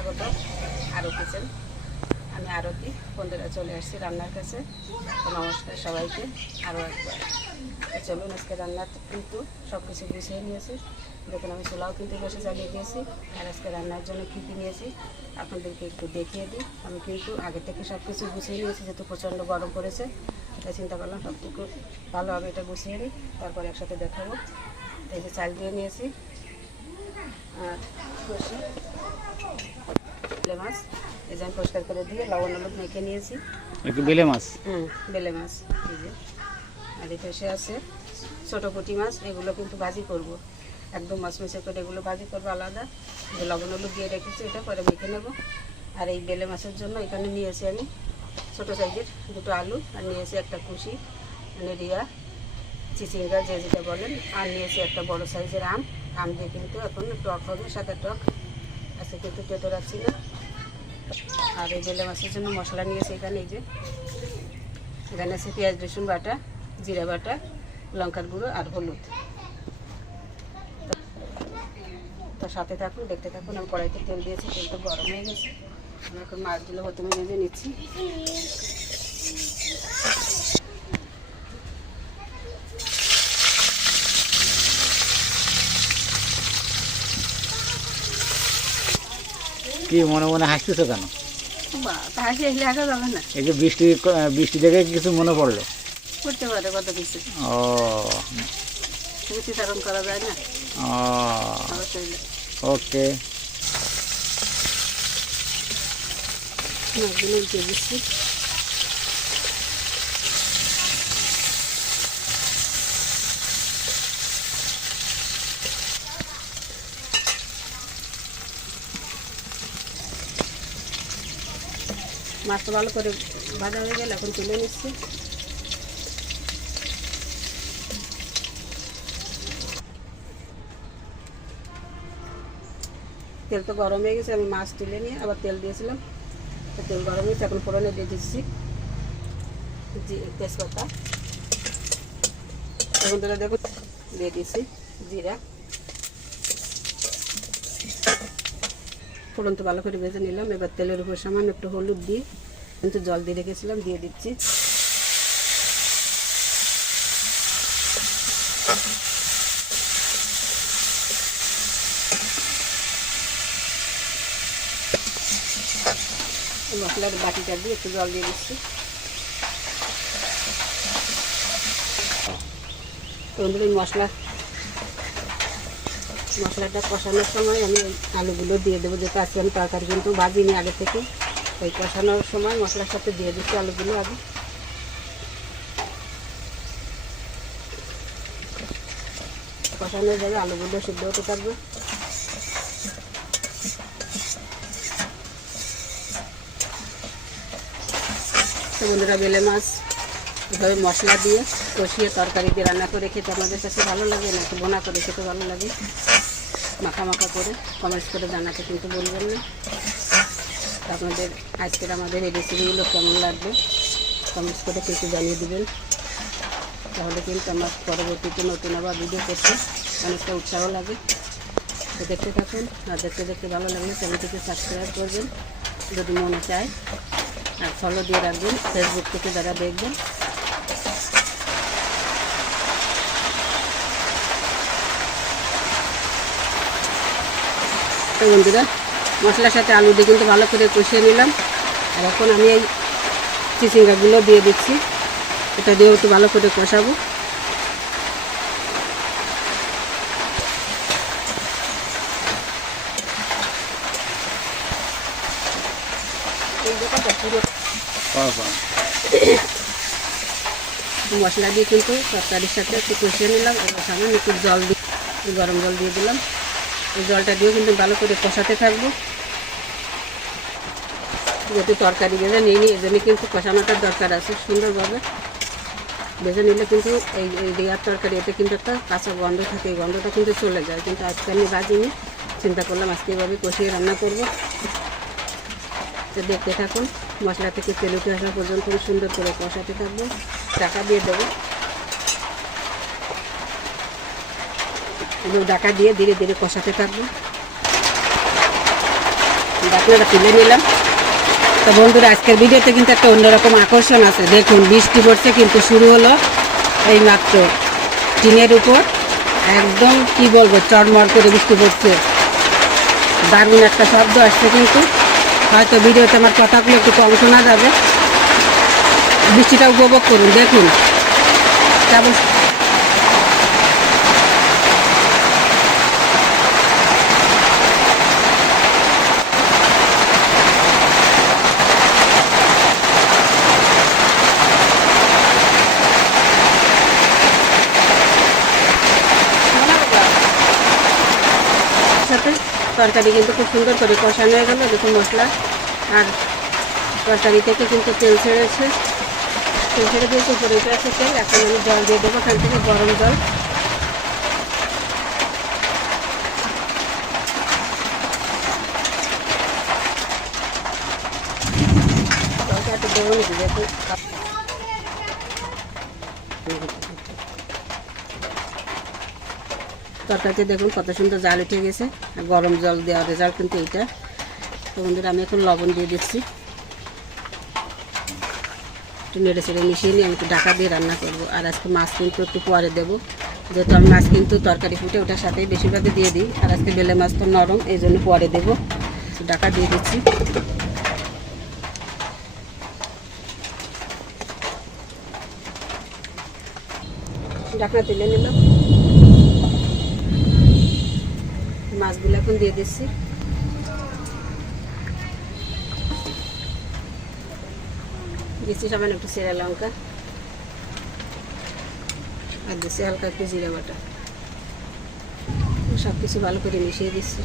স্বাগত আরও কিচেন। আমি আরতি, বন্ধুরা চলে আসছি রান্নার কাছে। নমস্কার সবাইকে আরও একবার। চলুন আজকে রান্না কিন্তু সব কিছু গুছিয়ে নিয়েছি। দেখুন আমি চুলাও কিন্তু বসে জ্বালিয়ে দিয়েছি। আর আজকে রান্নার জন্য কী কী নিয়েছি আপনাদেরকে একটু দেখিয়ে দিই। আমি কিন্তু আগে থেকে সব কিছু গুছিয়ে নিয়েছি, যেহেতু প্রচণ্ড গরম পড়েছে, তাই চিন্তা করলাম সবটুকু ভালোভাবে এটা গুছিয়ে নিই, তারপরে একসাথে দেখাবো। এই যে চাল দিয়ে নিয়েছি, আর কষি বেলে মাছ, এই যে আমি পরিষ্কার করে দিয়ে লবণ হলুদ মেখে নিয়েছি। একটু বেলে মাছ, বেলে মাছ এই যে। আর এই পাশে আছে ছোটো পুঁটি মাছ, এগুলো কিন্তু ভাজি করব, একদম মাছ মেশে করে এগুলো ভাজি করবো আলাদা। যে লবণ হলুদ দিয়ে রেখেছি, এটা পরে মেখে নেব। আর এই বেলে মাছের জন্য এখানে নিয়েছি আমি ছোটো সাইজের দুটো আলু, আর নিয়েছি একটা কুশি মানে রিয়া চিচিঙ্গা যে যেটা বলেন, আর নিয়েছি একটা বড় সাইজের আম দিয়ে কিন্তু এখন টক হবে, সাদা টক আছে, কিন্তু তেতো রাখছি না। আর এই বেলে মাছের জন্য মশলা নিয়েছি এখানে, এই যে এখানে আছে পেঁয়াজ রসুন বাটা, জিরা বাটা, লঙ্কার গুঁড়ো আর হলুদ। তো সাথে থাকুন, দেখতে থাকুন। আমি কড়াইতে তেল দিয়েছি, তেলটা গরম হয়ে গেছে। আমি এখন মাছগুলো প্রথমে ভেজে নিচ্ছি। কি মনে মনে হাসতেছো কেন? হাসি আসলে আঁকা যাবে না। এই যে বৃষ্টি দেখে কিছু মনে পড়লো? করতে পারে কত কিছু, ও স্মৃতিচারণ করা যায় না। ওকে। মাছগুলো উল্টে দিচ্ছি। মাছটা ভালো করে ভাজা হয়ে গেলে এখন তুলে নিচ্ছি। তেল তো গরম হয়ে গেছে, আমি মাছ তুলে নিয়ে আবার তেল দিয়েছিলাম, তো তেল গরম হয়েছে। এখন ফোড়নে দিয়ে দিচ্ছি তেজপাতা, এখন তোরা দেখো দিয়ে দিচ্ছি জিরা। ফোড়ন তো ভালো করে ভেজে নিলাম। এবার তেলের উপর সামান্য একটু হলুদ দিয়ে, কিন্তু জল দিয়ে রেখেছিলাম, দিয়ে দিচ্ছি। মশলার বাটিটা দিয়ে একটু জল দিয়ে দিচ্ছি। এই মশলাটা কষানোর সময় আমি আলুগুলো দিয়ে দেবো, যেহেতু আজকে আমি তরকারি কিন্তু ভাজিনি আগে থেকে, ওই কষানোর সময় মশলার সাথে দিয়ে দিচ্ছি আলুগুলো। আগে কষানো যাবে, আলুগুলো সিদ্ধ হতে থাকবে। তো বন্ধুরা, বেলে মাছ এভাবে মশলা দিয়ে কষিয়ে তরকারি দিয়ে রান্না করে খেতে আপনাদের কাছে ভালো লাগে, নাকি বোনা করে খেতে ভালো লাগে? মাখা মাখা করে কমেন্টস করে জানাতে কিন্তু বলবেন না। আপনাদের আজকের আমাদের এই রেসিপিগুলো কেমন লাগবে কমেন্টস করে কিন্তু জানিয়ে দেবেন, তাহলে কিন্তু আমার পরবর্তীতে নতুন আবার ভিডিও করতে অনেকটা উৎসাহ লাগে। তো দেখতে থাকুন, আর দেখতে দেখতে ভালো লাগলে চ্যানেলটিকে সাবস্ক্রাইব করবেন যদি মনে চায়, আর ফলো দিয়ে রাখবেন ফেসবুক থেকে যারা দেখবেন। তো বন্ধুরা, মশলার সাথে আলু দিয়ে কিন্তু ভালো করে কষিয়ে নিলাম। আর এখন আমি এই চিচিঙ্গাগুলো দিয়ে দিচ্ছি, এটা দিয়েও একটু ভালো করে কষাবো। মশলা দিয়ে কিন্তু তরকারির সাথে একটু কষিয়ে নিলাম। এবার সামান্য একটু জল দিয়ে, গরম জল দিয়ে দিলাম। এই জলটা দিয়েও কিন্তু ভালো করে কষাতে থাকবো, যেহেতু তরকারি ভেজে নিয়ে এই জন্য কিন্তু কষানোটার দরকার আছে। সুন্দরভাবে ভেজে নিলে কিন্তু এই রিয়ার তরকারি এটা কিন্তু একটা কাঁচা গন্ধ থাকে, এই গন্ধটা কিন্তু চলে যায়। কিন্তু আজকে আমি ভাজিনি, চিন্তা করলাম আজকে এভাবে কষিয়ে রান্না করবো। তো দেখতে থাকুন, মশলা থেকে তেল উঠে আসা পর্যন্ত সুন্দর করে কষাতে থাকবো। ঢাকা দিয়ে দেবো, ঢাকা দিয়ে ধীরে ধীরে কষাতে থাকবো। ঢাকনাটা তুলে নিলাম। তো বন্ধুরা, আজকের ভিডিওতে কিন্তু একটা অন্যরকম আকর্ষণ আছে। দেখুন, বৃষ্টি পড়ছে কিন্তু শুরু হলো এই মাত্র। টিনের উপর একদম কি বলবো, চড়মড় করে বৃষ্টি পড়ছে। দারুণ একটা শব্দ আসছে, কিন্তু হয়তো ভিডিওতে আমার কথাগুলো একটু কম শোনা যাবে। বৃষ্টিটা উপভোগ করুন, দেখুন কেমন। সাথে তরকারি কিন্তু খুব সুন্দর করে কষানো হয়ে গেলো। দেখুন মশলা আর তরকারি থেকে কিন্তু তেল ছেড়েছে, তেল ছেড়ে দিয়েছে, উপরে উঠে আছে তেল। এখন আমি জল দিয়ে দেবো, এখান থেকে গরম জল। জলটা একটু দেবো নাকি, দেখুন তরকারিতে দেখুন কত সুন্দর জাল উঠে গেছে। আর গরম জল দেওয়ার রেজাল্ট কিন্তু এইটা। তো বন্ধুরা, আমি এখন লবণ দিয়ে দিচ্ছি। একটু নেড়ে ছেড়ে মিশিয়ে নিয়ে আমি একটু ঢাকা দিয়ে রান্না করবো। আর আজকে মাছ কিন্তু একটু পরে দেবো, যেহেতু আমি মাছ কিন্তু তরকারি ফুটে ওটার সাথেই বেশিরভাগই দিয়ে দিই। আর আজকে বেলে মাছ তো নরম, এই জন্য পরে দেবো। ঢাকা দিয়ে দিচ্ছি। ঢাকনা তুলে নিলাম। মাছগুলো এখন দিয়ে দিচ্ছি। দিচ্ছি সামান্য একটু জিরা লঙ্কা, আর দিচ্ছি হালকা একটু জিরা বাটা। সব কিছু ভালো করে মিশিয়ে দিচ্ছি।